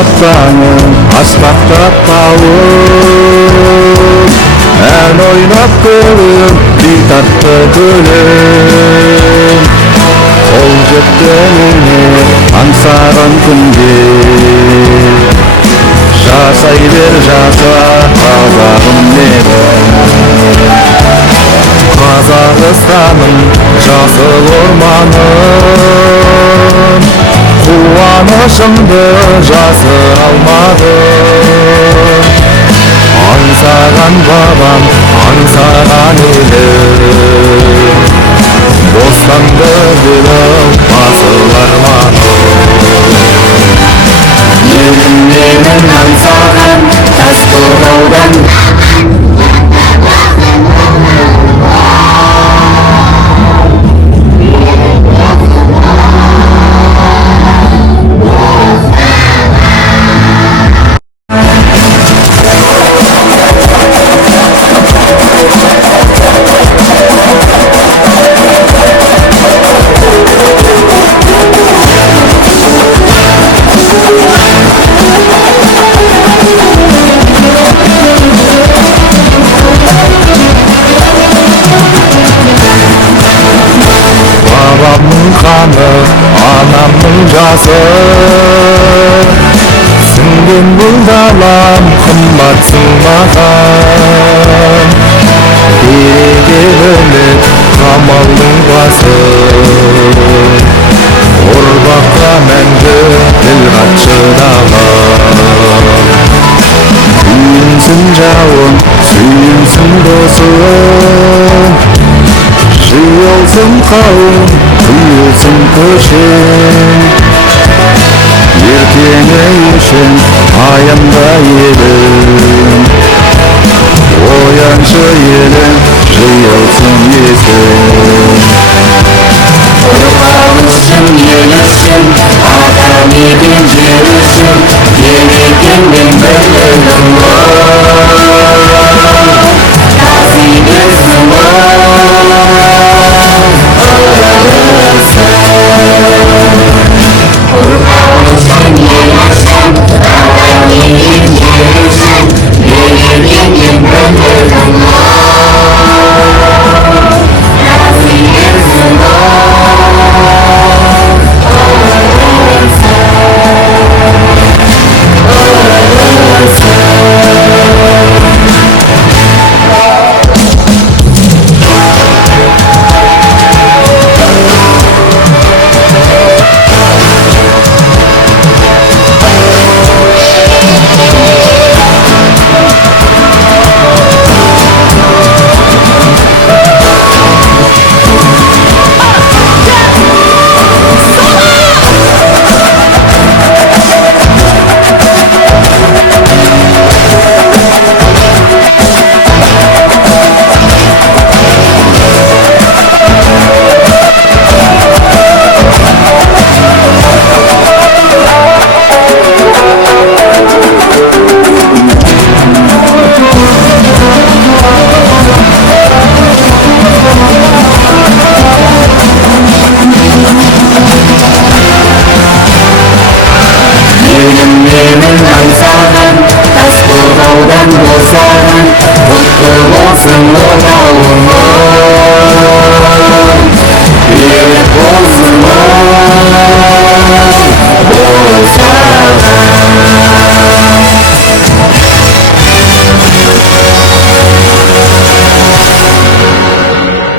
Atlanın asfaltta tavuk En oynap gülüm bir tatlı gülüm Kol ceptenini ansarın günde Жасай бер жаса қазағым менің Қазақстаным жасыл орманым Қуанышымды жасыра алмадым Аңсаған бабам, аңсаған елім Бостандығым асыл арманым Елім менің аңсаған тас қорғаудан Anamның жасы Сіңген бұл далам қымбатсың маған Береке бірлік қамалдың басы Ұрпаққа мәңгі тіл хат шыдаған Күйінсін жауын, сүйінсін досым Жиылсын қауым, құйылсын көшің Ертеңі үшін аянба елім Ояншы елім, жиылсын есім Ұрпақ үшін, ел үшін, ата мекен жер үшін Берекеңмен бірлігім Қасиетсің